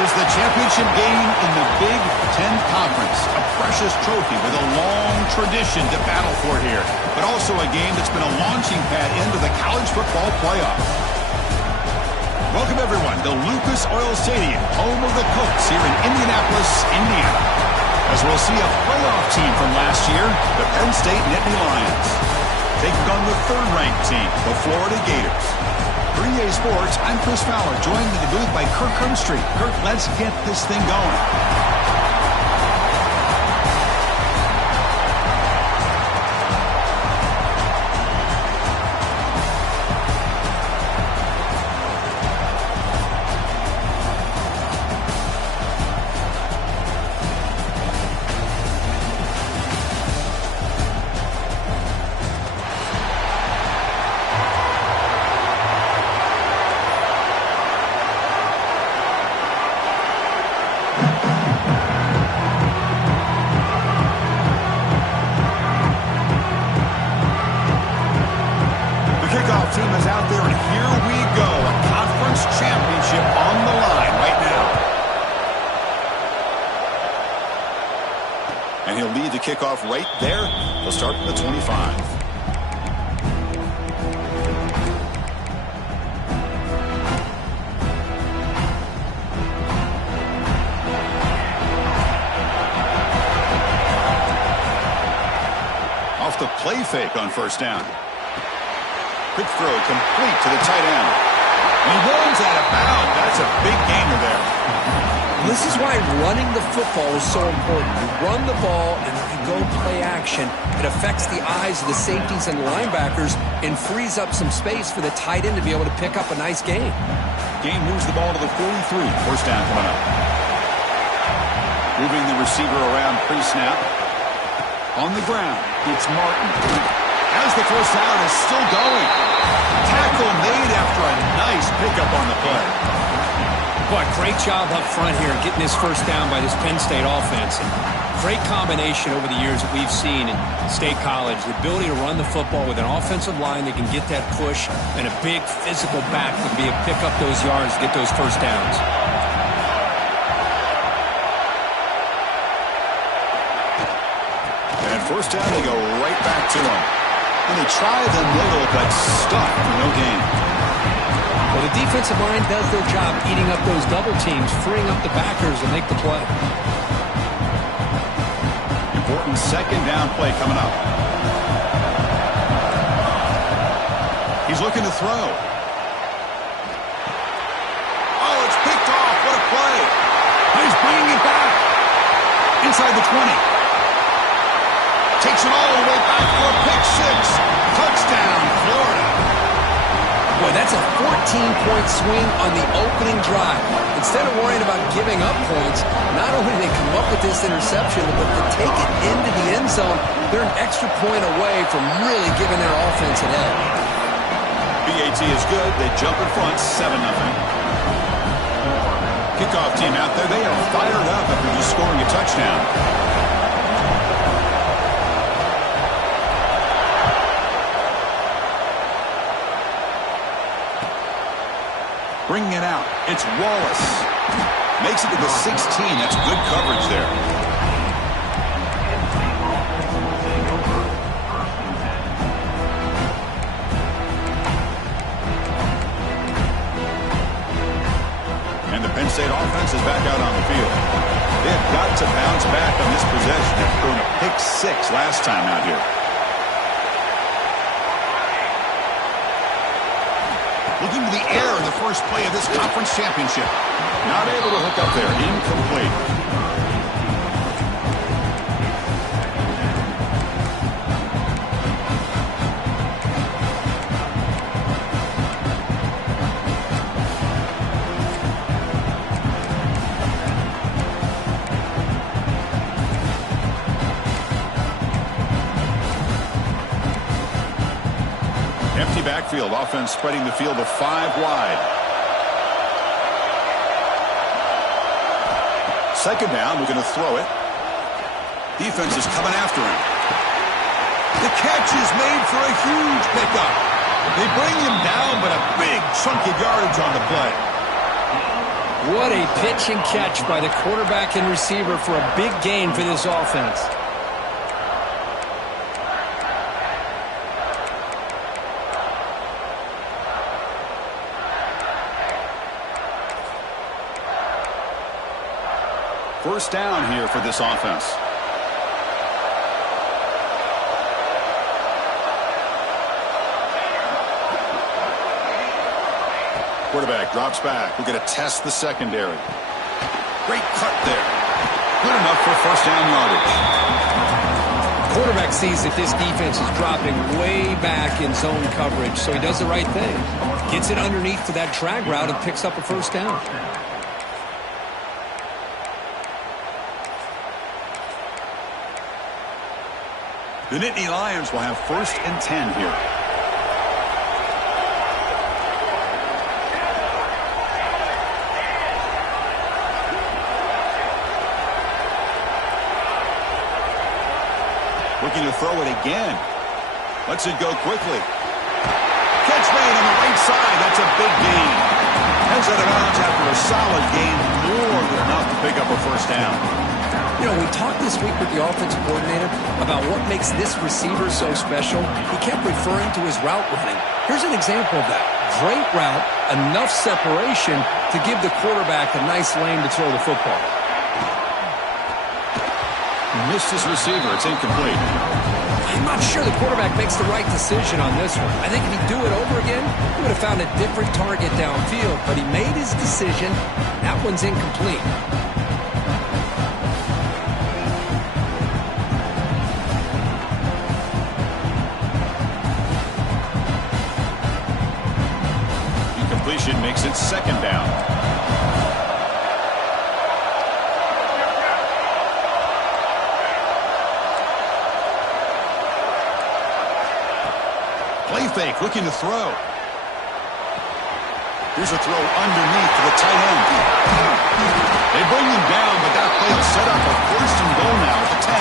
is the championship game in the Big Ten Conference. A precious trophy with a long tradition to battle for here, but also a game that's been a launching pad into the college football playoff. Welcome, everyone, to Lucas Oil Stadium, home of the Colts here in Indianapolis, Indiana. As we'll see a playoff team from last year, the Penn State Nittany Lions, taking on the third-ranked team, the Florida Gators. For EA Sports, I'm Chris Fowler, joined in the booth by Kirk Herbstreit. Kirk, let's get this thing going. Team is out there, and here we go. A conference championship on the line right now. And he'll lead the kickoff right there. He'll start at the 25. Off the play fake on first down. Quick throw complete to the tight end. And he runs out of bounds. That's a big gainer there. This is why running the football is so important. You run the ball and if you go play action, it affects the eyes of the safeties and linebackers and frees up some space for the tight end to be able to pick up a nice gain. Gain moves the ball to the 43. First down coming up. Moving the receiver around pre-snap. On the ground, it's Martin. As the first down is still going. Tackle made after a nice pickup on the play. Boy, great job up front here getting this first down by this Penn State offense. And great combination over the years that we've seen in State College. The ability to run the football with an offensive line that can get that push and a big physical back to be able to pick up those yards, get those first downs. And first down, they go right back to him. And they try the middle, but stuck for no gain. Well, the defensive line does their job eating up those double teams, freeing up the backers to make the play. Important second down play coming up. He's looking to throw. Oh, it's picked off. What a play. He's bringing it back. Inside the 20. Takes it all the way back for a pick six. Touchdown, Florida. Boy, that's a 14-point swing on the opening drive. Instead of worrying about giving up points, not only did they come up with this interception, but to take it into the end zone, they're an extra point away from really giving their offense an edge. BAT is good. They jump in front, 7-0. Kickoff team out there. They are fired up after just scoring a touchdown. Bringing it out. It's Wallace. Makes it to the 16. That's good coverage there. And the Penn State offense is back out on the field. They have got to bounce back on this possession. They threw a pick six last time out here. Looking to the air in the first play of this conference championship. Not able to hook up there. Incomplete. Empty backfield. Offense spreading the field to 5 wide. Second down. We're going to throw it. Defense is coming after him. The catch is made for a huge pickup. They bring him down, but a big chunk of yardage on the play. What a pitch and catch by the quarterback and receiver for a big gain for this offense. First down here for this offense. Quarterback drops back. We're going to test the secondary. Great cut there. Good enough for first down yardage. Quarterback sees that this defense is dropping way back in zone coverage, so he does the right thing. Gets it underneath to that drag route and picks up a first down. The Nittany Lions will have 1st and 10 here. Looking to throw it again. Lets it go quickly. Catch made on the right side. That's a big gain. Heads out of bounds after a solid gain. More than enough to pick up a first down. You know, we talked this week with the offensive coordinator about what makes this receiver so special. He kept referring to his route running. Here's an example of that. Great route, enough separation to give the quarterback a nice lane to throw the football. Missed his receiver. It's incomplete. I'm not sure the quarterback makes the right decision on this one. I think if he'd do it over again, he would have found a different target downfield. But he made his decision. That one's incomplete. Incompletion makes it 2nd down. Play fake, looking to throw. Here's a throw underneath to the tight end. They bring him down, but that play will set up a 1st and goal now at the 10.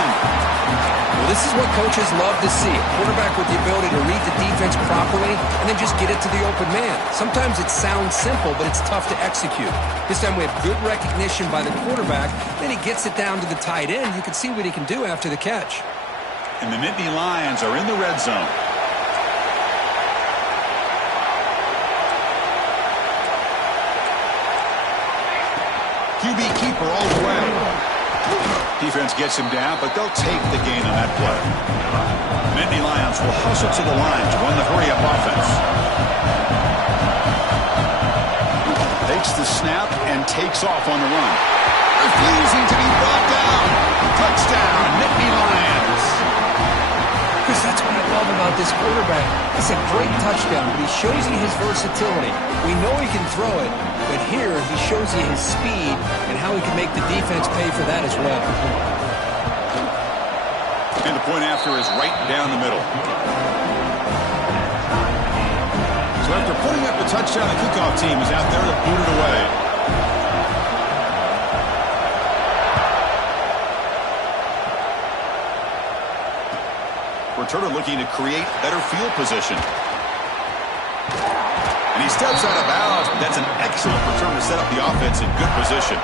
Well, this is what coaches love to see. A quarterback with the ability to read the defense properly and then just get it to the open man. Sometimes it sounds simple, but it's tough to execute. This time we have good recognition by the quarterback. Then he gets it down to the tight end. You can see what he can do after the catch. And the Nittany Lions are in the red zone. QB keeper all the way. Defense gets him down, but they'll take the gain on that play. Nittany Lions will hustle to the line to run the hurry-up offense. Takes the snap and takes off on the run. Refusing to be brought down. Touchdown, Nittany Lions. Chris, that's what I love about this quarterback. It's a great touchdown, but he shows you his versatility. We know he can throw it, but here he shows you his speed and how he can make the defense pay for that as well. And the point after is right down the middle. So after putting up a touchdown, the kickoff team is out there to boot it away. Returner looking to create better field position. And he steps out of bounds, but that's an excellent return to set up the offense in good position.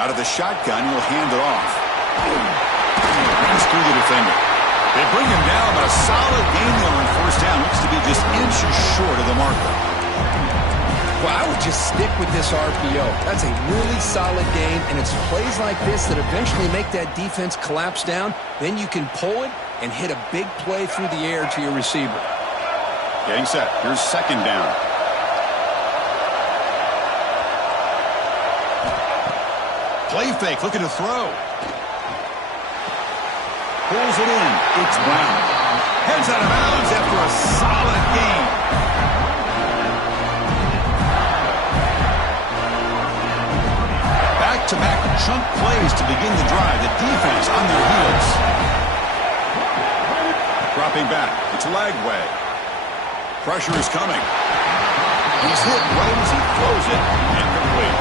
Out of the shotgun, he'll hand it off. Runs through the defender. They bring him down, but a solid gain there on 1st down. Looks to be just inches short of the marker. Well, I would just stick with this RPO. That's a really solid gain, and it's plays like this that eventually make that defense collapse down. Then you can pull it and hit a big play through the air to your receiver. Getting set. Here's 2nd down. Play fake, looking to throw. Pulls it in. It's Brown. Heads out of bounds after a solid gain. Back-to-back chunk plays to begin the drive. The defense on their heels. Dropping back. It's Lagway. Pressure is coming. He's hit right as he throws it. Incomplete.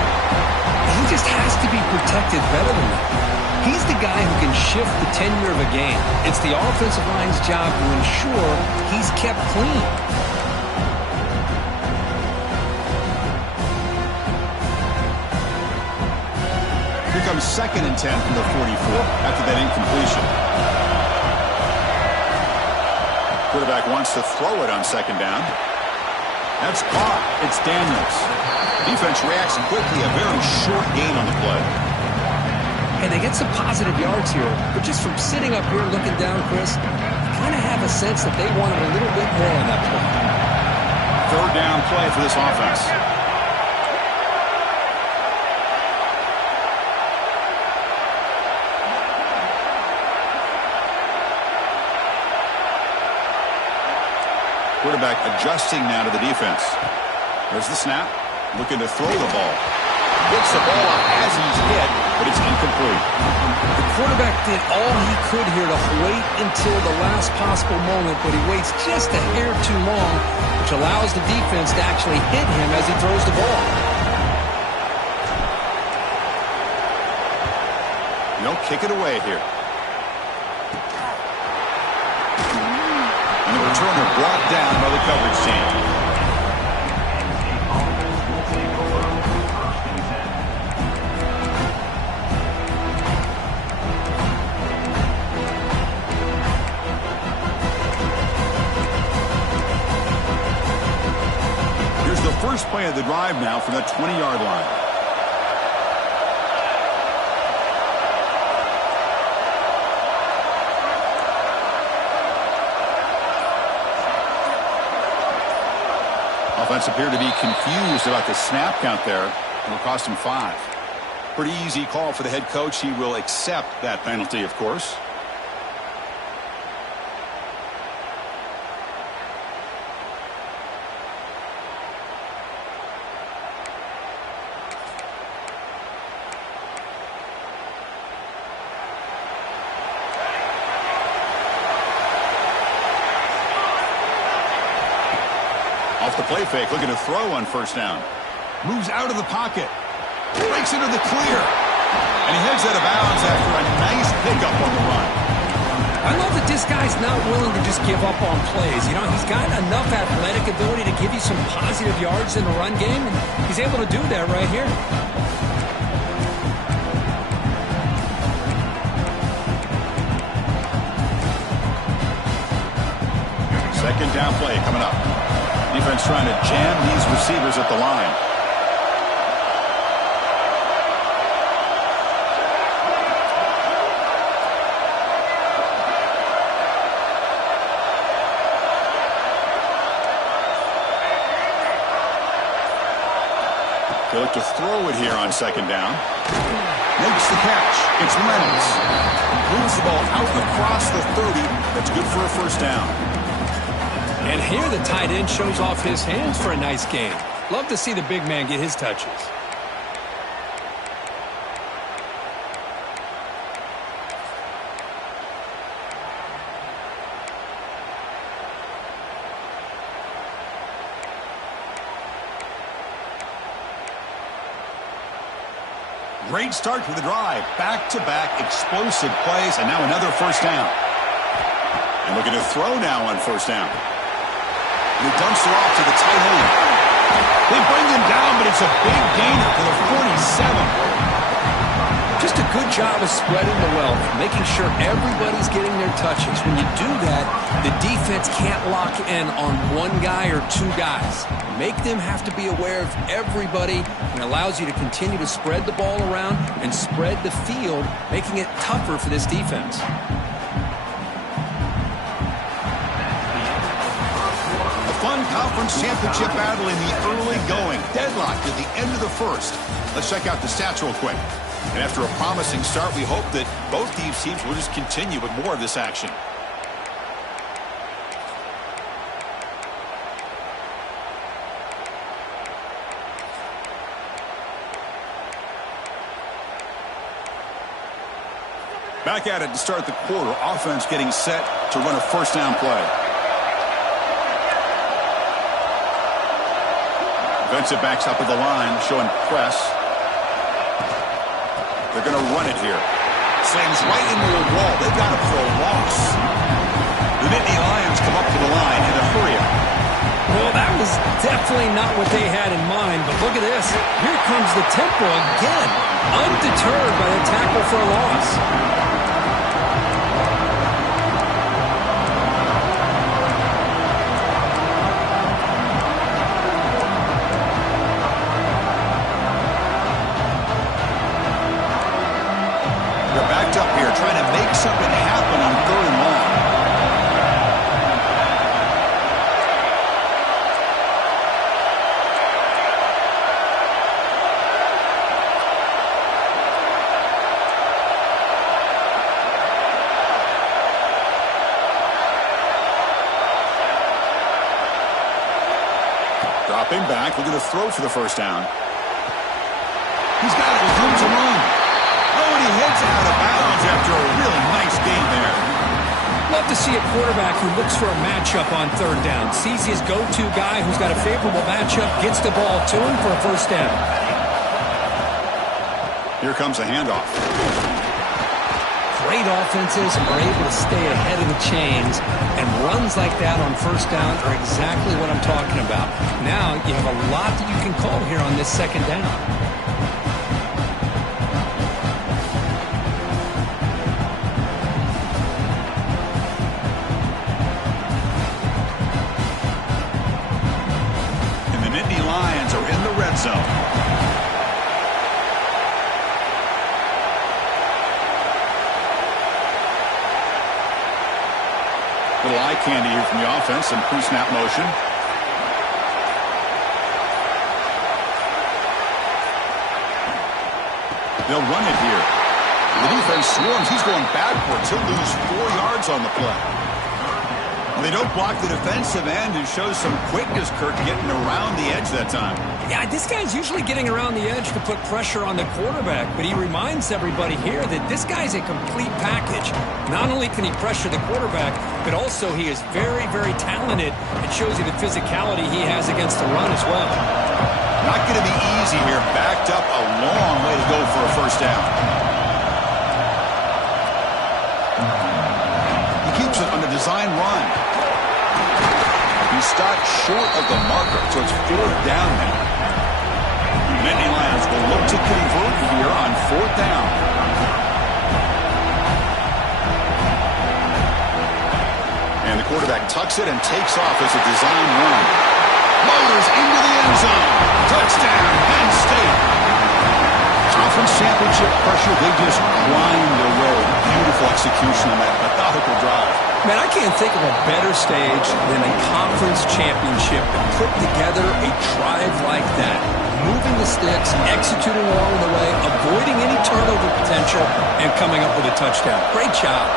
He just has to be protected better than that. He's the guy who can shift the tenure of a game. It's the offensive line's job to ensure he's kept clean. Here comes 2nd and 10 from the 44 after that incompletion. Quarterback wants to throw it on 2nd down. That's caught. It's Daniels. Defense reacts quickly. A very short gain on the play. And they get some positive yards here, but just from sitting up here looking down, Chris, you kind of have a sense that they wanted a little bit more on that play. 3rd down play for this offense. Quarterback adjusting now to the defense. There's the snap. Looking to throw the ball. Gets the ball up as he's hit, but it's incomplete. The quarterback did all he could here to wait until the last possible moment, but he waits just a hair too long, which allows the defense to actually hit him as he throws the ball. They'll kick it away here. And the returner brought down by the coverage team. Here's the first play of the drive now from the 20-yard line. Offense appeared to be confused about the snap count there. It'll cost him 5. Pretty easy call for the head coach. He will accept that penalty, of course. Off the play fake, looking to throw on 1st down. Moves out of the pocket. Breaks into the clear. And he heads out of bounds after a nice pickup on the run. I love that this guy's not willing to just give up on plays. You know, he's got enough athletic ability to give you some positive yards in the run game, and he's able to do that right here. Second down play coming up. Defense trying to jam these receivers at the line. They look to throw it here on 2nd down. Makes the catch. It's Reynolds. Moves the ball out across the 30. That's good for a 1st down. And here the tight end shows off his hands for a nice game. Love to see the big man get his touches. Great start to the drive. Back-to-back explosive plays, and now another 1st down. And looking to throw now on 1st down. And he dumps it off to the tight end. They bring him down, but it's a big gainer for the 47. Just a good job of spreading the wealth, making sure everybody's getting their touches. When you do that, the defense can't lock in on one guy or 2 guys. Make them have to be aware of everybody, and allows you to continue to spread the ball around and spread the field, making it tougher for this defense. Fun conference championship battle in the early going. Deadlocked at the end of the 1st. Let's check out the stats real quick. And after a promising start, we hope that both these teams will just continue with more of this action. Back at it to start the quarter. Offense getting set to run a 1st down play. Defensive backs up at the line, showing press. They're going to run it here. Slams right into a wall. They've got it for a loss. The Nittany Lions come up to the line in a hurry-up. Well, that was definitely not what they had in mind, but look at this. Here comes the tempo again, undeterred by the tackle for a loss. They're backed up here, trying to make something happen on 3rd and long. Dropping back, looking to throw for the first down. He's got it, here comes a run. Oh, and he heads out of bounds after a really nice game there. Love to see a quarterback who looks for a matchup on 3rd down. Sees his go-to guy who's got a favorable matchup, gets the ball to him for a first down. Here comes a handoff. Great offenses are able to stay ahead of the chains, and runs like that on 1st down are exactly what I'm talking about. Now you have a lot that you can call here on this 2nd down. And the Nittany Lions are in the red zone. Little eye candy here from the offense, some pre-snap motion. They'll run it here. The defense swarms. He's going backwards. He'll lose 4 yards on the play. Well, they don't block the defensive end, who shows some quickness, Kirk, getting around the edge that time. Yeah, this guy's usually getting around the edge to put pressure on the quarterback, but he reminds everybody here that this guy's a complete package. Not only can he pressure the quarterback, but also he is very, very talented. It shows you the physicality he has against the run as well. Not going to be easy here. Backed up a long way to go for a first down. He keeps it on the design run. He stopped short of the marker, so it's 4th down now. The Nittany Lions will look to convert here on 4th down. And the quarterback tucks it and takes off as a design run. Motors into the end zone. Touchdown, Penn State. Conference championship pressure, they just grind away. Beautiful execution on that methodical drive. Man, I can't think of a better stage than the conference championship to put together a drive like that. Moving the sticks, executing along the way, avoiding any turnover potential, and coming up with a touchdown. Great job.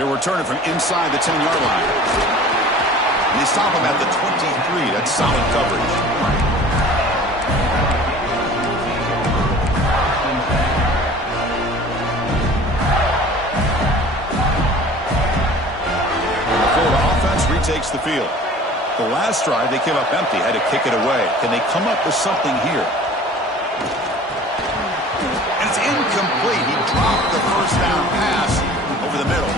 They're returning from inside the 10-yard line. And they stop him at the 23. That's solid coverage. Takes the field. The last drive, they came up empty, had to kick it away. Can they come up with something here? And it's incomplete. He dropped the first down pass over the middle.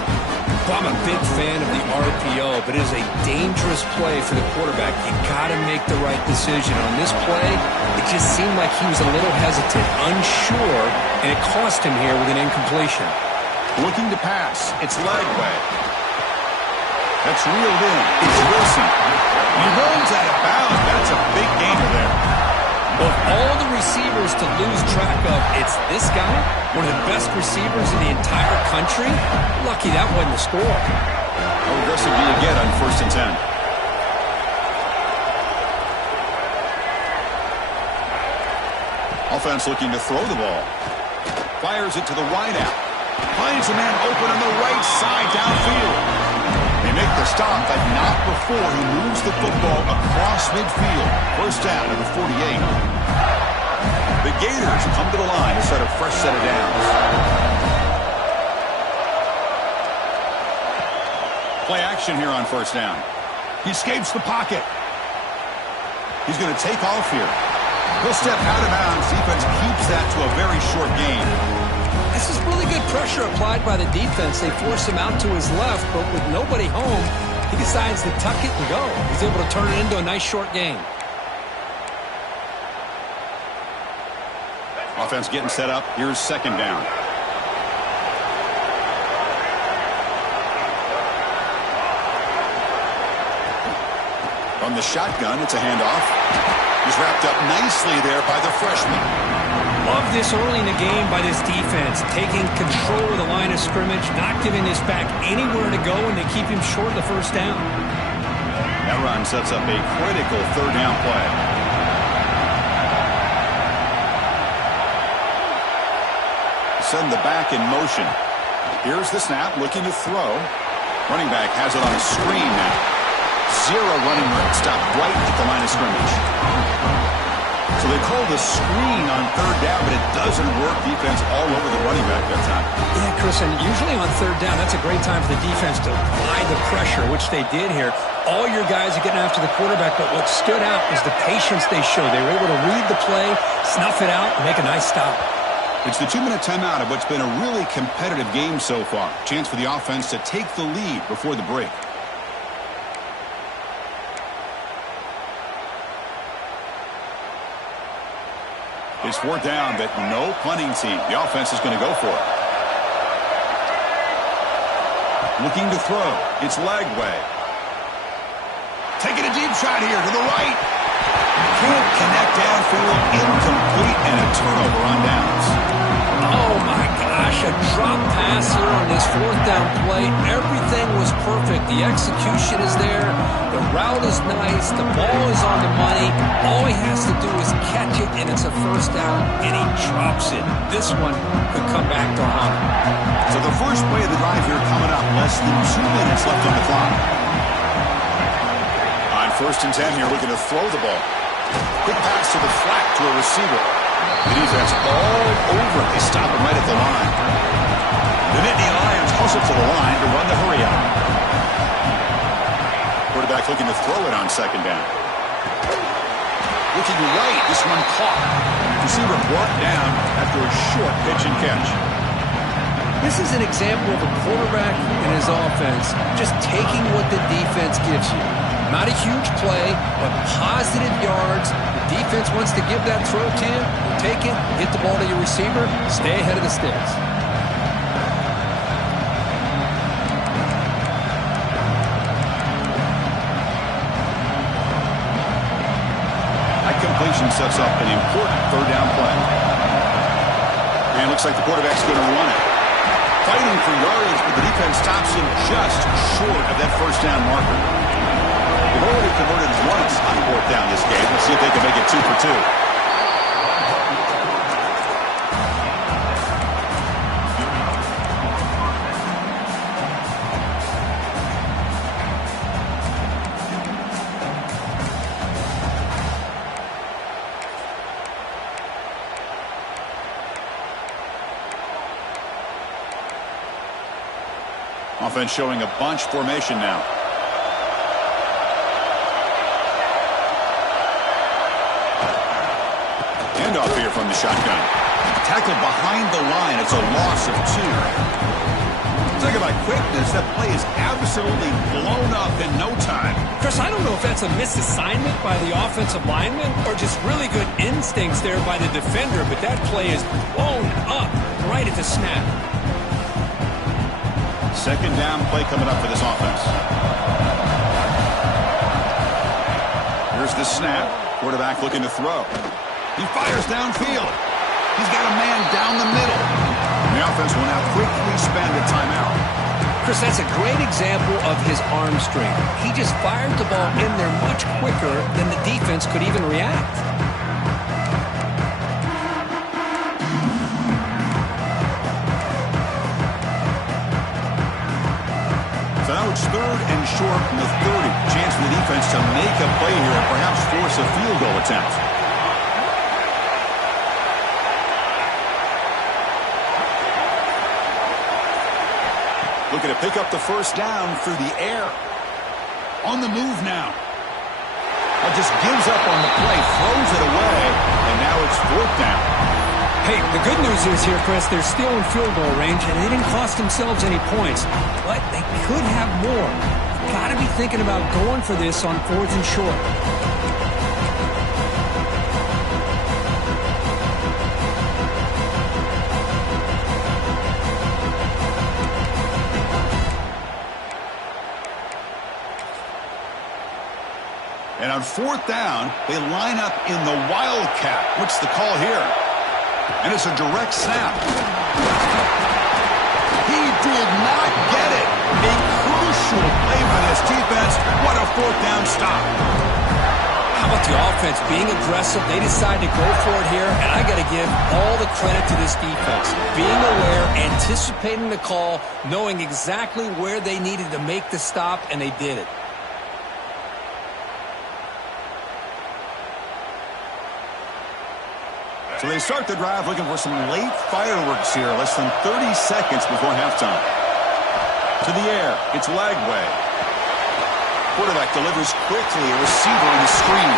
Well, I'm a big fan of the RPO, but it is a dangerous play for the quarterback. You got to make the right decision. On this play, it just seemed like he was a little hesitant, unsure, and it cost him here with an incompletion. Looking to pass. It's Lagway. That's reeled in. It's Wilson. He runs out of bounds. That's a big gainer there. Of all the receivers to lose track of, it's this guy, one of the best receivers in the entire country. Lucky that wasn't the score. How aggressive do you get on 1st and 10? Offense looking to throw the ball. Fires it to the wide out. Finds a man open on the right side downfield. They make the stop, but not before he moves the football across midfield. First down to the 48. The Gators come to the line to set a fresh set of downs. Play action here on first down. He escapes the pocket. He's going to take off here. He'll step out of bounds. Defense keeps that to a very short gain. This is really good pressure applied by the defense. They force him out to his left, but with nobody home, he decides to tuck it and go. He's able to turn it into a nice short gain. Offense getting set up. Here's second down. From the shotgun, it's a handoff. He's wrapped up nicely there by the freshman. Love this early in the game by this defense, taking control of the line of scrimmage, not giving this back anywhere to go, and they keep him short of the first down. That run sets up a critical third down play. Send the back in motion. Here's the snap, looking to throw. Running back has it on a screen now. Zero running room, stopped right at the line of scrimmage. So they call the screen on third down, but it doesn't work. Defense all over the running back that time. Yeah, Chris, and usually on third down, that's a great time for the defense to apply the pressure, which they did here. All your guys are getting after the quarterback, but what stood out is the patience they showed. They were able to read the play, snuff it out, and make a nice stop. It's the 2-minute timeout of what's been a really competitive game so far. Chance for the offense to take the lead before the break. It's fourth down, but no punting team. The offense is going to go for it. Looking to throw. It's Lagway. Taking a deep shot here to the right. Can't connect downfield. Incomplete, and a turnover on downs. Oh, my gosh. A drop pass here on this fourth down play. Everything was perfect. The execution is there. The route is nice. The ball is on the money. All he has to do is catch it, and it's a first down, and he drops it. This one could come back to haunt him. So the first play of the drive here coming up. Less than 2 minutes left on the clock. On first and 10 here, looking to throw the ball. Quick pass to the flat to a receiver. The defense all over. They stop him right at the line. The Nittany Lions hustle to the line to run the hurry up. Quarterback looking to throw it on second down. Looking right. This one caught. Receiver brought down after a short pitch and catch. This is an example of a quarterback and his offense just taking what the defense gives you. Not a huge play, but positive yards. The defense wants to give that throw to you. You take it, get the ball to your receiver, stay ahead of the sticks. That completion sets up an important third down play. And looks like the quarterback's going to run it. Fighting for yardage, but the defense stops him just short of that first down marker. They've already converted once on fourth down this game. Let's see if they can make it 2 for 2. Offense showing a bunch formation now. Handoff here from the shotgun. Tackled behind the line. It's a loss of 2. Talk about quickness. That play is absolutely blown up in no time. Chris, I don't know if that's a misassignment by the offensive lineman or just really good instincts there by the defender, but that play is blown up right at the snap. Second down play coming up for this offense. Here's the snap. Quarterback looking to throw. He fires downfield. He's got a man down the middle. And the offense will now quickly spend a timeout. Chris, that's a great example of his arm strength. He just fired the ball in there much quicker than the defense could even react. So now it's third and short from the 30. Chance for the defense to make a play here and perhaps force a field goal attempt. Looking to pick up the first down through the air. On the move now. Just gives up on the play, throws it away, and now it's 4th down. Hey, the good news is here, Chris, they're still in field goal range, and they didn't cost themselves any points, but they could have more. Got to be thinking about going for this on 4th and short. And on 4th down, they line up in the Wildcat. What's the call here? And it's a direct snap. He did not get it. A crucial play by this defense. What a 4th down stop. How about the offense being aggressive? They decide to go for it here, and I got to give all the credit to this defense. Being aware, anticipating the call, knowing exactly where they needed to make the stop, and they did it. So they start the drive looking for some late fireworks here. Less than 30 seconds before halftime. To the air. It's Lagway. Quarterback delivers quickly. A receiver on the screen.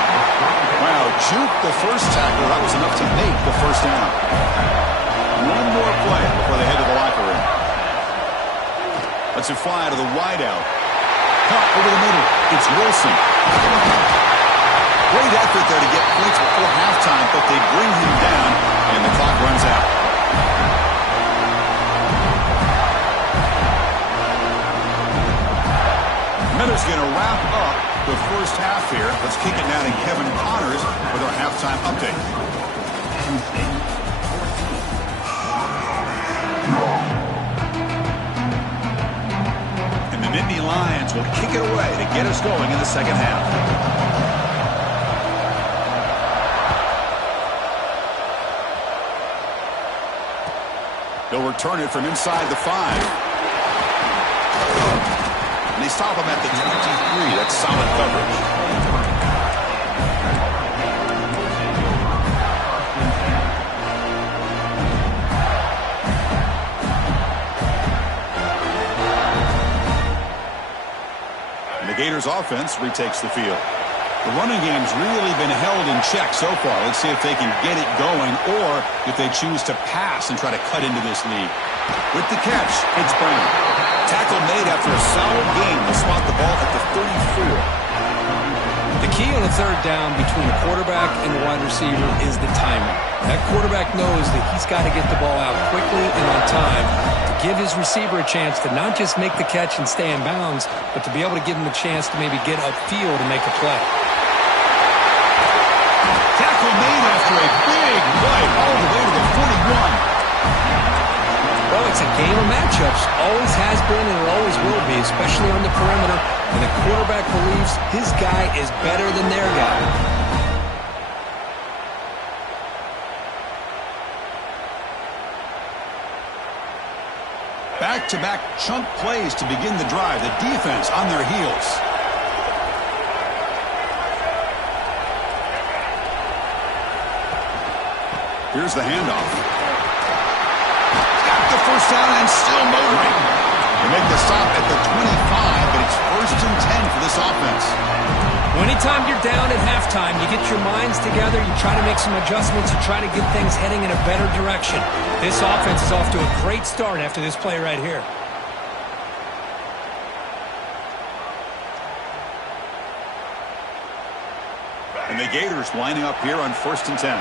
Wow, juke the first tackle. That was enough to make the first down. One more play before they head to the locker room. Let's it fly to the wideout. Cut over the middle. It's Wilson. Great effort there to get points before halftime, but they bring him down, and the clock runs out. Miller's going to wrap up the first half here. Let's kick it now to Kevin Connors with our halftime update. And the Nittany Lions will kick it away to get us going in the second half. They'll return it from inside the 5. And they stop him at the 23. That's solid coverage. And the Gators offense retakes the field. The running game's really been held in check so far. Let's see if they can get it going or if they choose to pass and try to cut into this lead. With the catch, it's Brown. Tackle made after a solid game to spot the ball at the 34. The key on the 3rd down between the quarterback and the wide receiver is the timing. That quarterback knows that he's got to get the ball out quickly and on time to give his receiver a chance to not just make the catch and stay in bounds, but to be able to give him a chance to maybe get upfield and make a play. Tackle made after a big play all the way to the 41. Well, it's a game of matchups. Always has been and it always will be, especially on the perimeter. And the quarterback believes his guy is better than their guy. Back-to-back chunk plays to begin the drive. The defense on their heels. Here's the handoff. Got the first down and still motoring. They make the stop at the 25, but it's 1st and 10 for this offense. Well, anytime you're down at halftime, you get your minds together, you try to make some adjustments, you try to get things heading in a better direction. This offense is off to a great start after this play right here. And the Gators lining up here on 1st and 10.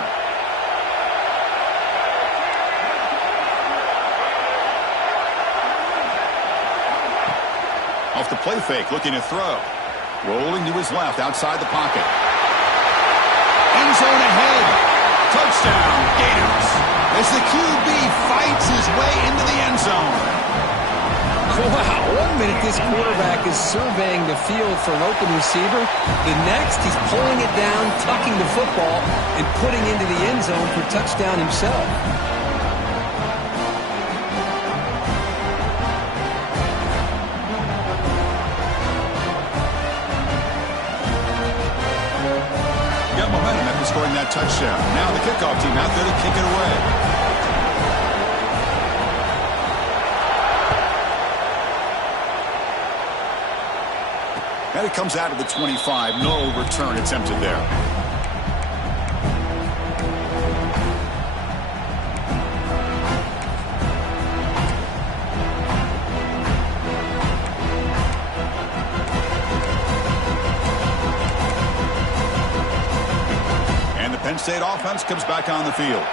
Off the play fake, looking to throw. Rolling to his left, outside the pocket. End zone ahead. Touchdown, Gators. As the QB fights his way into the end zone. Wow, 1 minute this quarterback is surveying the field for an open receiver. The next, he's pulling it down, tucking the football, and putting into the end zone for touchdown himself. Momentum after scoring that touchdown. Now the kickoff team out there to kick it away. And it comes out of the 25. No return attempted there. And the Penn State offense comes back on the field.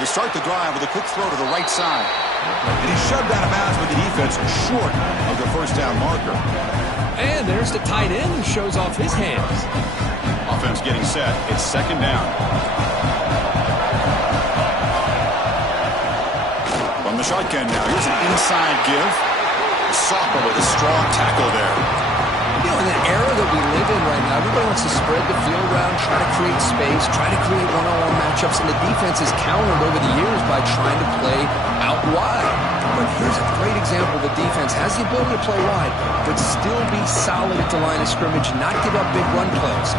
They start the drive with a quick throw to the right side. And he's shoved out of bounds with the defense short of the first down marker. And there's the tight end who shows off his hands. Offense getting set. It's second down. From the shotgun now. Here's an inside give. Soccer with a strong tackle there. You know, in the era that we live in right now, everybody wants to spread the field around, try to create space, try to create one-on-one matchups, and the defense is countered over the years by trying to play out wide. But here's a great example. The defense has the ability to play wide, but still be solid at the line of scrimmage, not give up big run plays.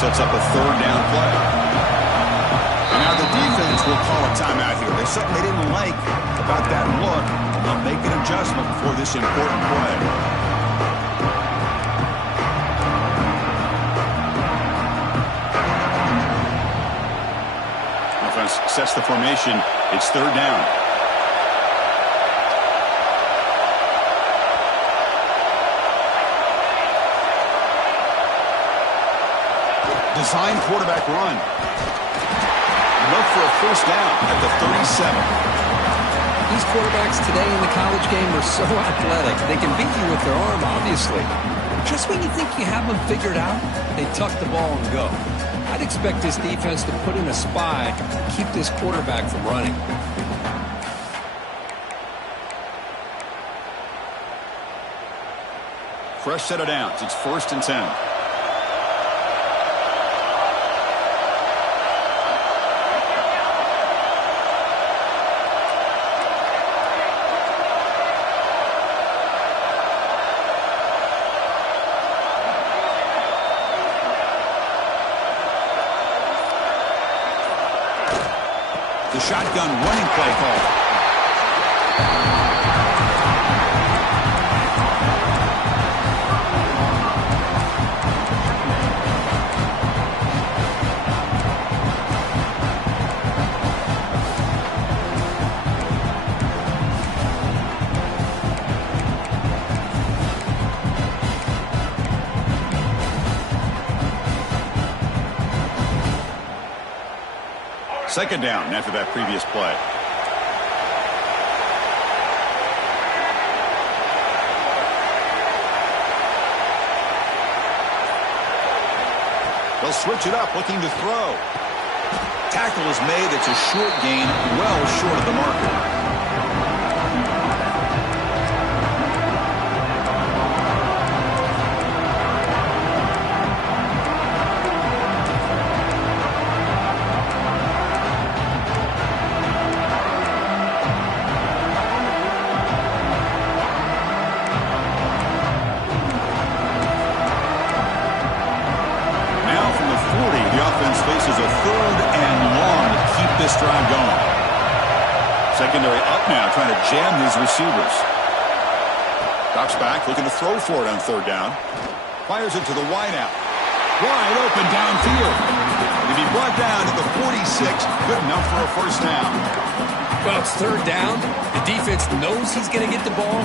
Sets up a third down play. And now the defense will call a timeout here. There's something they didn't like about that look. And they'll make an adjustment for this important play. Offense sets the formation. It's third down. Design quarterback run. Look for a first down at the 37. These quarterbacks today in the college game are so athletic. They can beat you with their arm, obviously. Just when you think you have them figured out, they tuck the ball and go. I'd expect this defense to put in a spy, keep this quarterback from running. Fresh set of downs. It's 1st and 10. The shotgun running play call. Second down after that previous play. They'll switch it up, looking to throw. Tackle is made. It's a short gain, well short of the marker. Faces a third and long to keep this drive going. Secondary up now, trying to jam his receivers. Drops back, looking to throw for it on third down. Fires it to the wideout. Wide open downfield. To be brought down at the 46, good enough for a first down. Well, it's third down. The defense knows he's going to get the ball.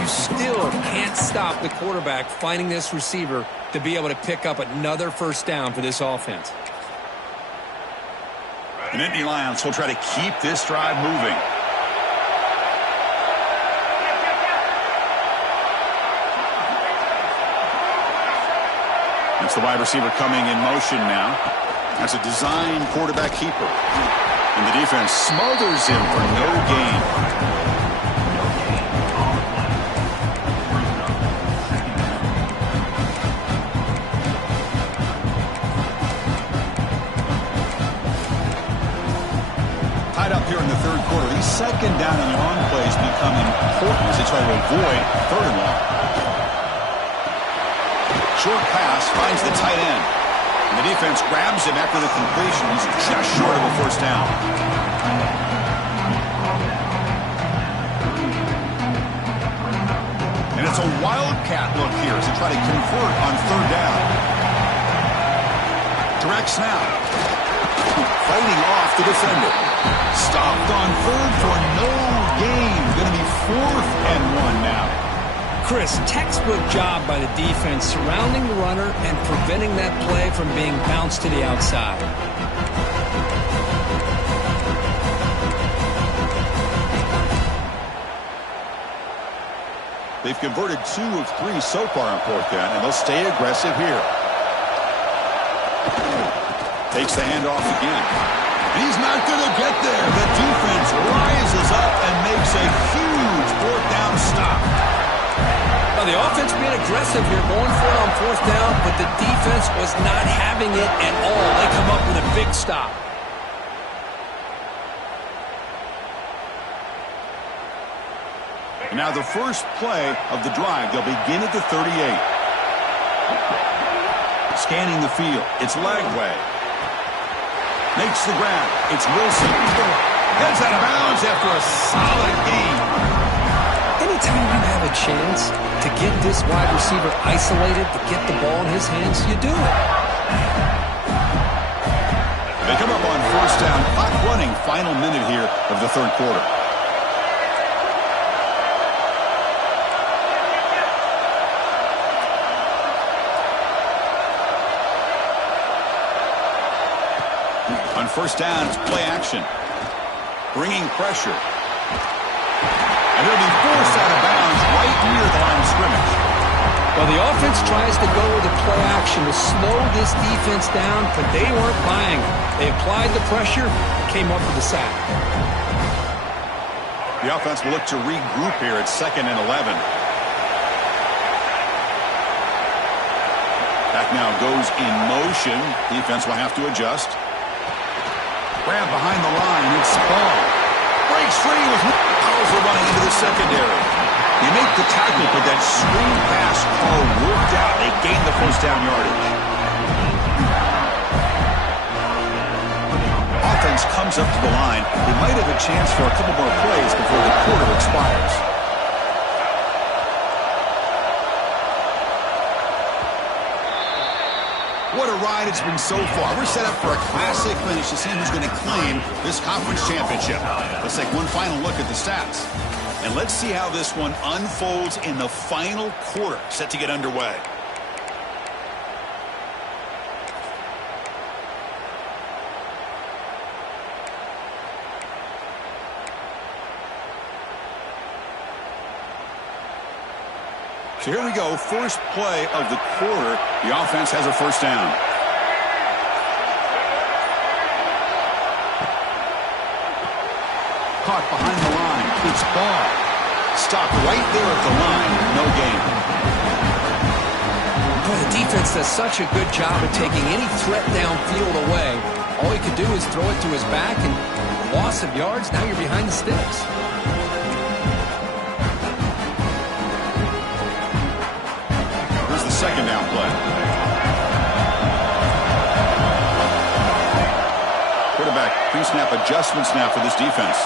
You still can't stop the quarterback finding this receiver to be able to pick up another first down for this offense. The Nittany Lions will try to keep this drive moving. That's the wide receiver coming in motion now. That's a design quarterback keeper. And the defense smothers him for no gain. Up here in the third quarter, the second down and long plays become important as they try to avoid third and long. Short pass finds the tight end. And the defense grabs him after the completion. He's just short of a first down. And it's a wildcat look here as they try to convert on third down. Direct snap. Fighting off the defender. Stopped on third for no gain. Going to be 4th and 1 now. Chris, textbook job by the defense surrounding the runner and preventing that play from being bounced to the outside. They've converted 2 of 3 so far on 4th down, and they'll stay aggressive here. Takes the handoff again. And he's not going to get there. The defense rises up and makes a huge 4th down stop. Well, the offense being aggressive here, going for it on 4th down, but the defense was not having it at all. They come up with a big stop. And now the first play of the drive. They'll begin at the 38. Scanning the field. It's Lagway. Makes the grab. It's Wilson. Heads out of bounds after a solid gain. Anytime you have a chance to get this wide receiver isolated, to get the ball in his hands, you do it. They come up on first down. Clock running. Final minute here of the third quarter. On first down, it's play action. Bringing pressure. And he'll be forced out of bounds right near the line of scrimmage. Well, the offense tries to go with the play action to slow this defense down, but they weren't buying it. They applied the pressure and came up with the sack. The offense will look to regroup here at 2nd and 11. Back now goes in motion. Defense will have to adjust. Grab behind the line. It's Ball. Breaks free with powerful running into the secondary. You make the tackle, but that screen pass call worked out. They gained the first down yardage. Offense comes up to the line. They might have a chance for a couple more plays before the quarter expires. What a ride it's been so far. We're set up for a classic finish to see who's going to claim this conference championship. Let's take one final look at the stats. And let's see how this one unfolds in the final quarter, set to get underway. So here we go, first play of the quarter. The offense has a first down. Caught behind the line. It's Ball. Stopped right there at the line. No gain. Boy, the defense does such a good job of taking any threat downfield away. All he could do is throw it to his back, and loss of yards, now you're behind the sticks. Second down play. Quarterback pre-snap adjustments now for this defense.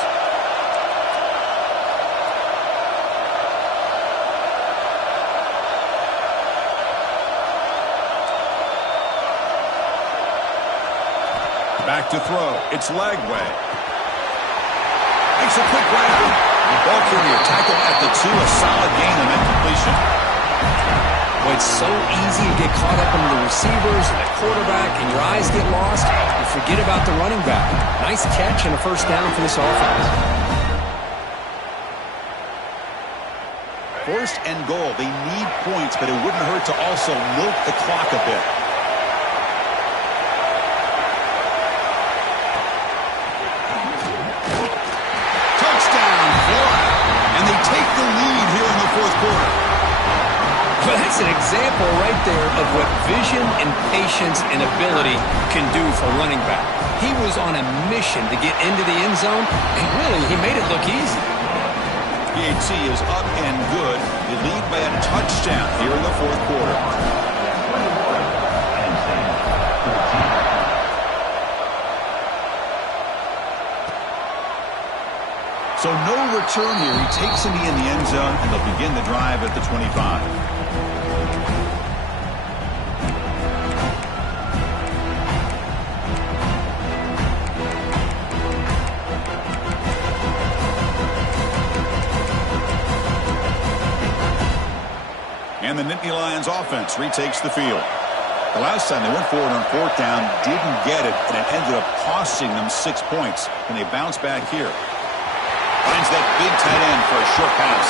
Back to throw. It's Lagway. Makes a quick grab. The ball carrier tackled at the 2. A solid gain on that completion. Well, it's so easy to get caught up in the receivers and the quarterback, and your eyes get lost. You forget about the running back. Nice catch and a first down for this offense. First and goal. They need points, but it wouldn't hurt to also milk the clock a bit. Touchdown, Florida. And they take the lead here in the fourth quarter. Well, that's That's an example right there of what vision and patience and ability can do for running back. He was on a mission to get into the end zone, and really, he made it look easy. PAT is up and good. They lead by a touchdown here in the fourth quarter. So no return here. He takes him in the end zone, and they'll begin the drive at the 25. And the Nittany Lions offense retakes the field. The last time they went forward on fourth down, didn't get it, and it ended up costing them 6 points. And they bounce back here. Finds that big tight end for a short pass.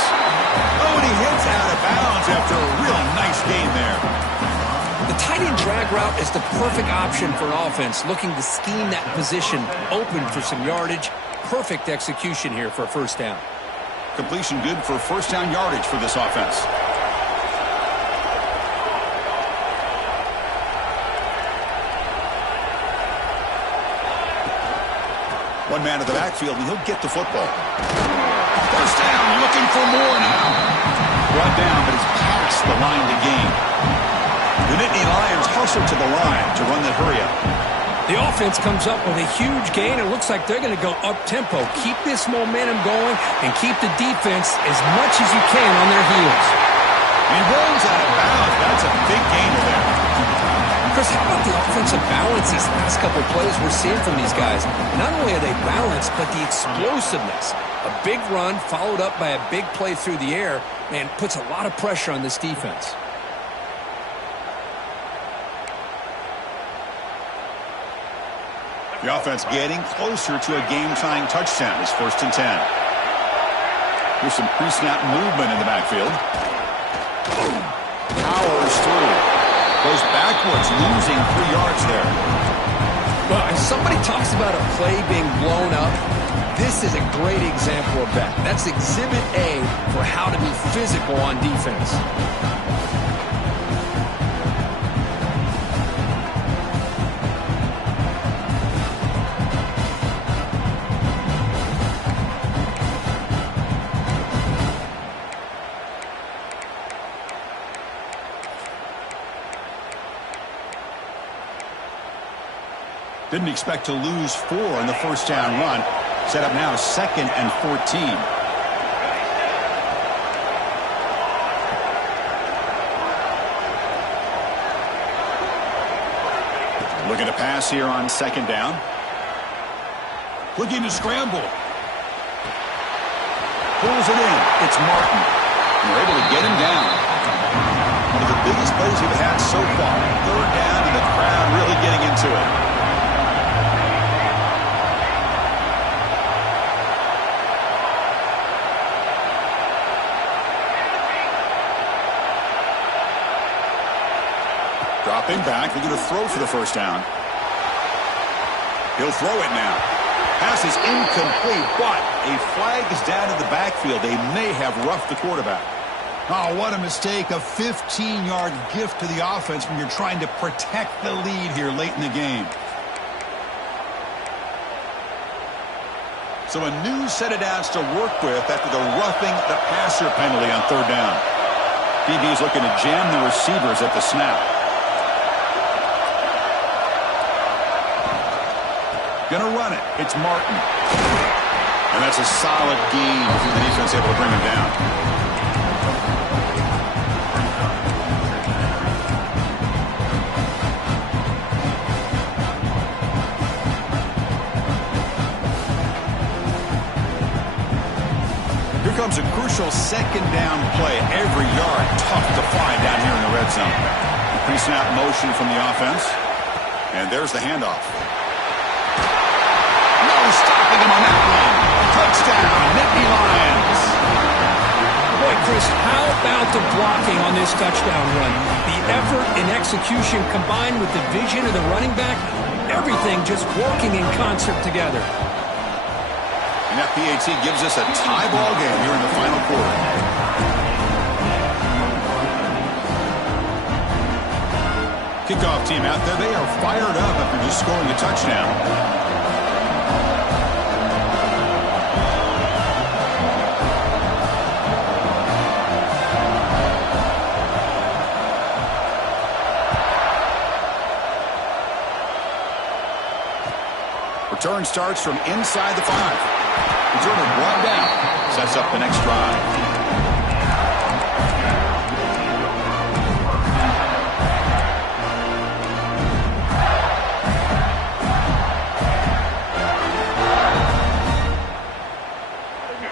Oh, and he hits out of bounds after a real nice gain there. The tight end drag route is the perfect option for an offense looking to scheme that position open for some yardage. Perfect execution here for a first down. Completion good for first down yardage for this offense. One man to the backfield, and he'll get the football. First down, looking for more now. Brought down, but he's past the line to gain. The Nittany Lions hustle to the line to run the hurry-up. The offense comes up with a huge gain. It looks like they're going to go up-tempo. Keep this momentum going and keep the defense as much as you can on their heels. He rolls out of bounds. That's a big gainer there. Chris, how about the offensive balance these last couple of plays we're seeing from these guys? Not only are they balanced, but the explosiveness. A big run followed up by a big play through the air, and puts a lot of pressure on this defense. The offense getting closer to a game-tying touchdown. It's 1st and 10. Here's some pre-snap movement in the backfield. Powers through. Goes backwards, losing 3 yards there. Well, if somebody talks about a play being blown up, this is a great example of that. That's Exhibit A for how to be physical on defense. Didn't expect to lose 4 in the first down run. Set up now 2nd and 14. Looking to pass here on 2nd down. Looking to scramble. Pulls it in. It's Martin. They're able to get him down. One of the biggest plays we've had so far. 3rd down, and the crowd really getting into it. Dropping back, they're going to throw for the first down. He'll throw it now. Pass is incomplete, but a flag is down in the backfield. They may have roughed the quarterback. Oh, what a mistake. A 15-yard gift to the offense when you're trying to protect the lead here late in the game. So a new set of downs to work with after the roughing the passer penalty on 3rd down. DB is looking to jam the receivers at the snap. Gonna run it. It's Martin. And that's a solid gain. The defense able to bring him down. Here comes a crucial 2nd down play. Every yard tough to find down here in the red zone. Pre-snap motion from the offense. And there's the handoff. Stopping him on that one. Touchdown, Nittany Lions. Boy, Chris, how about the blocking on this touchdown run? The effort and execution combined with the vision of the running back, everything just working in concert together. And that PAT gives us a tie ball game here in the final quarter. Kickoff team out there, they are fired up after just scoring a touchdown. Return starts from inside the 5. Returner brought down. Sets up the next drive.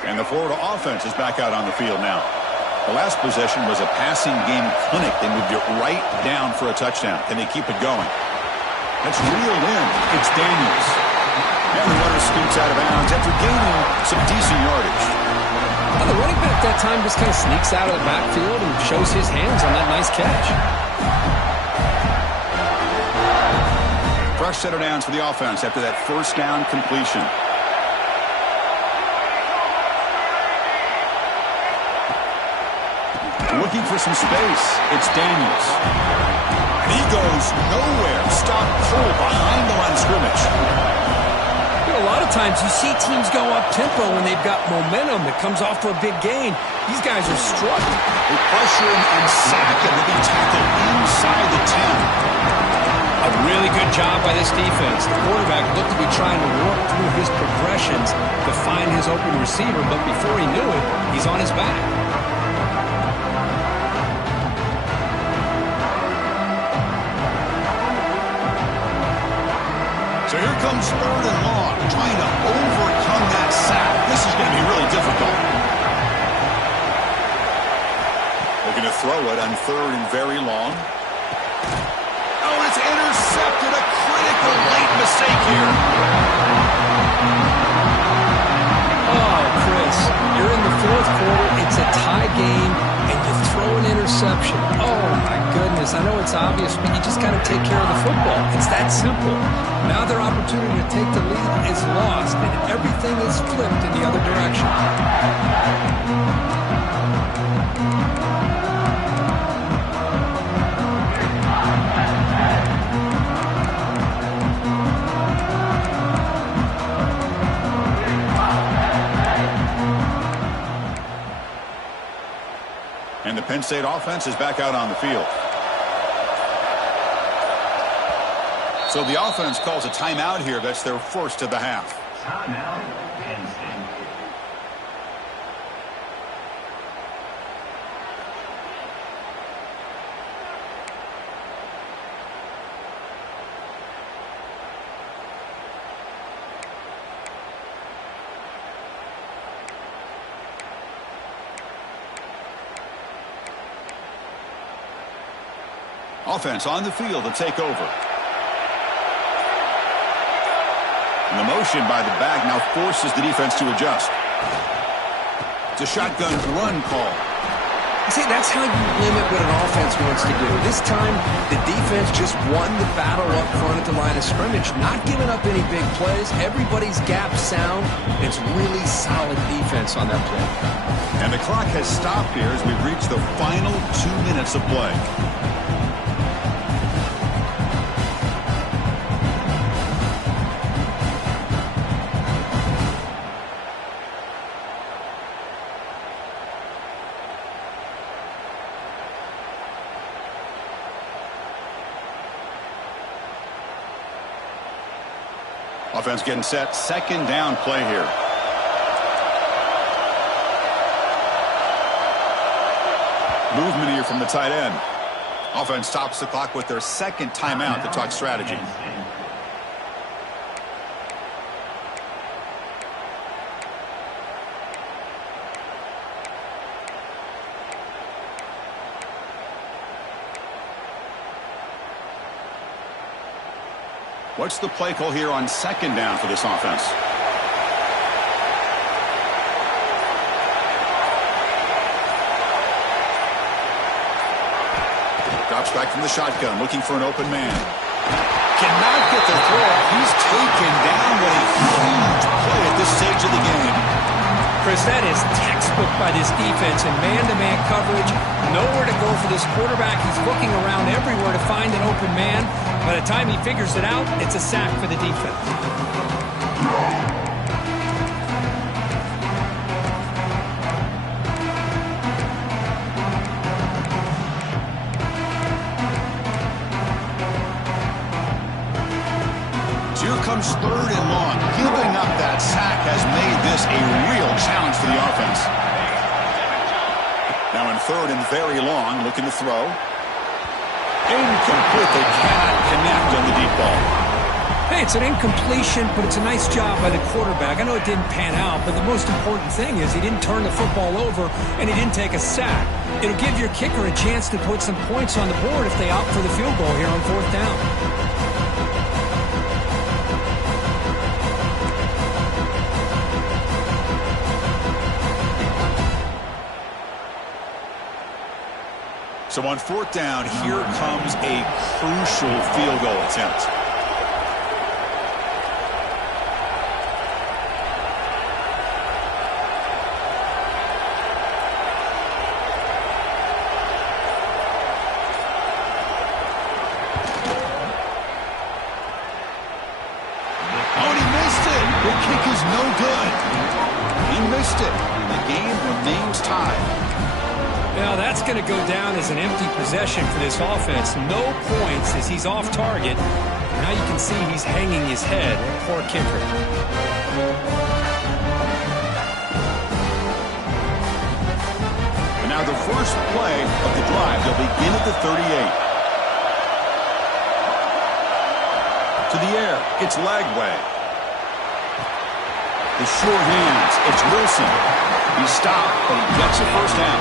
And the Florida offense is back out on the field now. The last possession was a passing game clinic. They moved it right down for a touchdown. Can they keep it going? That's reeled in. It's Daniels. And the runner scoots out of bounds after gaining some decent yardage. Well, the running back that time just kind of sneaks out of the backfield and shows his hands on that nice catch. Fresh set of downs for the offense after that first down completion. Looking for some space. It's Daniels. He goes nowhere. Stop cold behind the line of scrimmage. A lot of times you see teams go up-tempo when they've got momentum that comes off to a big gain. These guys are struggling. They pressure him and sack him to be tackled inside the 10. A really good job by this defense. The quarterback looked to be trying to work through his progressions to find his open receiver, but before he knew it, he's on his back. So here comes 3rd and long, trying to overcome that sack. This is going to be really difficult. Looking to throw it on 3rd and very long. Oh, it's intercepted. A critical late mistake here. Oh, Chris, you're in the 4th quarter. It's a tie game, and you throw an interception. Oh, my goodness. I know it's obvious, but you just got to take care of the football. It's that simple. Now their opportunity to take the lead is lost, and everything is flipped in the other direction. And the Penn State offense is back out on the field. So the offense calls a timeout here. That's their first of the half. Timeout, Penn State. Offense on the field to take over. And the motion by the back now forces the defense to adjust. It's a shotgun run call. See, that's how you limit what an offense wants to do. This time, the defense just won the battle up front at the line of scrimmage, not giving up any big plays. Everybody's gap sound. It's really solid defense on that play. And the clock has stopped here as we've reached the final 2 minutes of play. Offense getting set. 2nd down play here. Movement here from the tight end. Offense stops the clock with their 2nd timeout to talk strategy. What's the play call here on 2nd down for this offense? Drops back from the shotgun, looking for an open man. Cannot get the throw. He's taken down. What a huge play at this stage of the game. Chris, that is textbook by this defense in man-to-man coverage. Nowhere to go for this quarterback. He's looking around everywhere to find an open man. By the time he figures it out, it's a sack for the defense. Here comes 3rd and long. Giving up that sack has made this a real challenge for the offense. Now in 3rd and very long, looking to throw. Incomplete. They cannot connect on the deep ball. Hey, it's an incompletion, but it's a nice job by the quarterback. I know it didn't pan out, but the most important thing is he didn't turn the football over and he didn't take a sack. It'll give your kicker a chance to put some points on the board if they opt for the field goal here on 4th down. So on 4th down, here comes a crucial field goal attempt. Oh, and he missed it. The kick is no good. He missed it. And the game remains tied. Now that's going to go down as an empty possession for this offense. No points as he's off target. Now you can see he's hanging his head. Poor kicker. And now the first play of the drive. They'll begin at the 38. To the air. It's Lagway. The short hands. It's Wilson. He's stopped, but he gets a first down.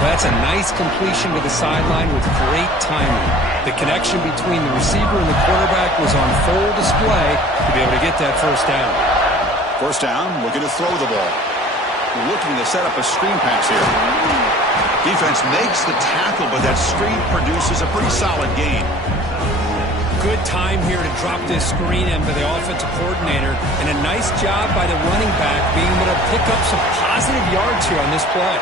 That's a nice completion to the sideline with great timing. The connection between the receiver and the quarterback was on full display to be able to get that first down. First down, looking to throw the ball. Looking to set up a screen pass here. Defense makes the tackle, but that screen produces a pretty solid gain. Good time here to drop this screen in by the offensive coordinator, and a nice job by the running back being able to pick up some positive yards here on this play.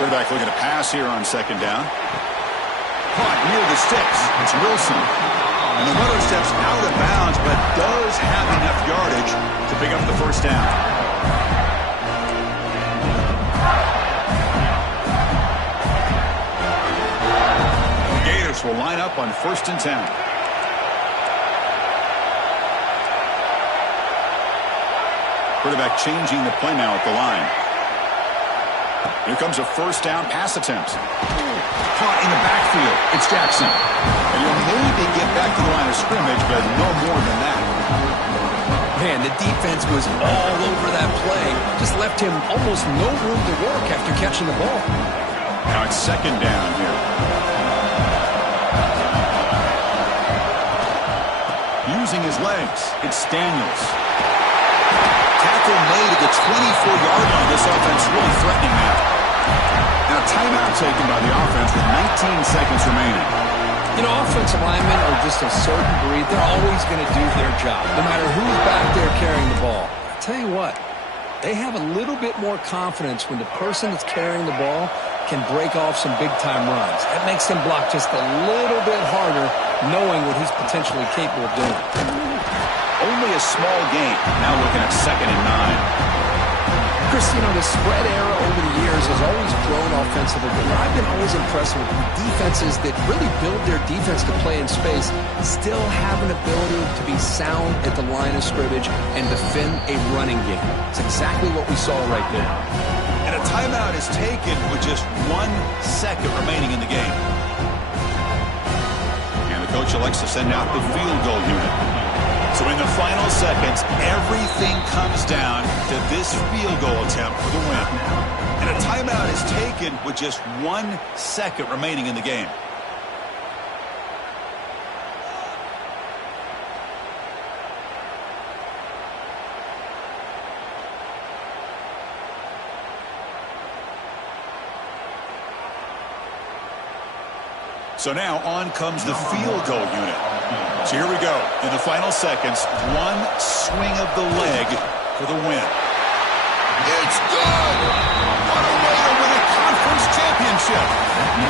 Quarterback looking to pass here on 2nd down. Caught near the sticks. It's Wilson. And the runner steps out of bounds, but does have enough yardage to pick up the first down. The Gators will line up on 1st and 10. Quarterback changing the play now at the line. Here comes a first down pass attempt. Caught in the backfield. It's Jackson. And he'll maybe get back to the line of scrimmage, but no more than that. Man, the defense was all over that play. Just left him almost no room to work after catching the ball. Now it's 2nd down here. Using his legs, it's Daniels. Tackle made at the 24-yard line. This offense really threatening now. Now timeout taken by the offense with 19 seconds remaining. You know, offensive linemen are just a certain breed. They're always going to do their job, no matter who's back there carrying the ball. I'll tell you what, they have a little bit more confidence when the person that's carrying the ball can break off some big-time runs. That makes them block just a little bit harder, knowing what he's potentially capable of doing. Only a small gain. Now looking at 2nd and 9. Chris, you know, the spread era over the years has always grown offensively, but I've been always impressed with defenses that really build their defense to play in space, still have an ability to be sound at the line of scrimmage and defend a running game. It's exactly what we saw right there. And a timeout is taken with just 1 second remaining in the game. And the coach elects to send out the field goal unit. So in the final seconds, everything comes down to this field goal attempt for the win. And a timeout is taken with just 1 second remaining in the game. So now on comes the field goal unit. So here we go. In the final seconds, one swing of the leg for the win. It's good! What a way to win a conference championship!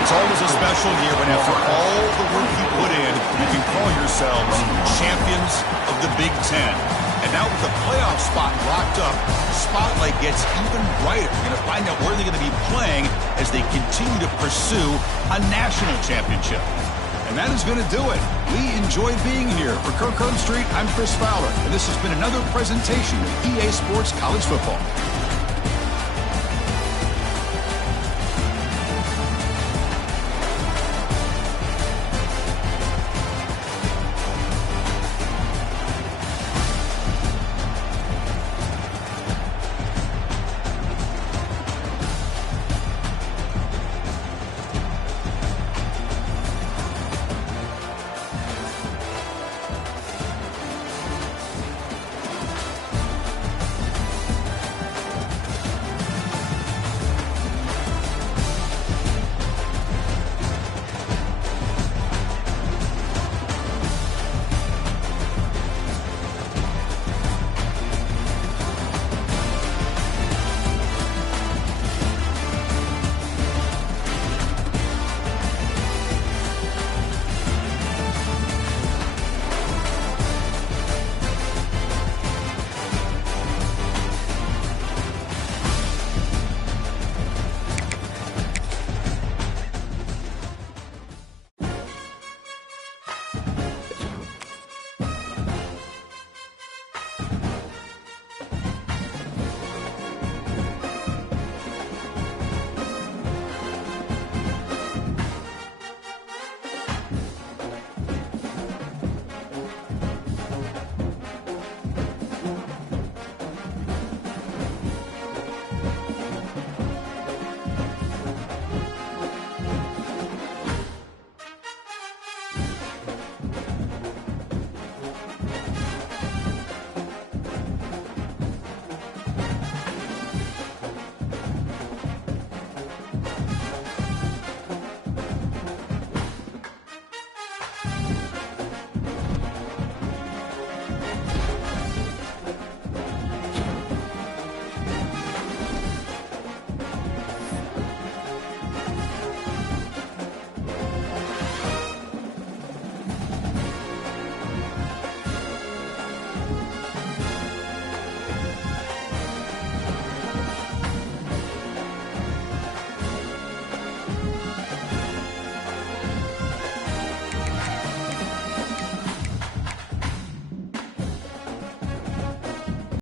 It's always a special year when after all the work you put in, you can call yourselves champions of the Big Ten. And now with the playoff spot locked up, the spotlight gets even brighter. You're going to find out where they're going to be playing as they continue to pursue a national championship. And that is going to do it. We enjoyed being here. For Kirk Street, I'm Chris Fowler, and this has been another presentation of EA Sports College Football.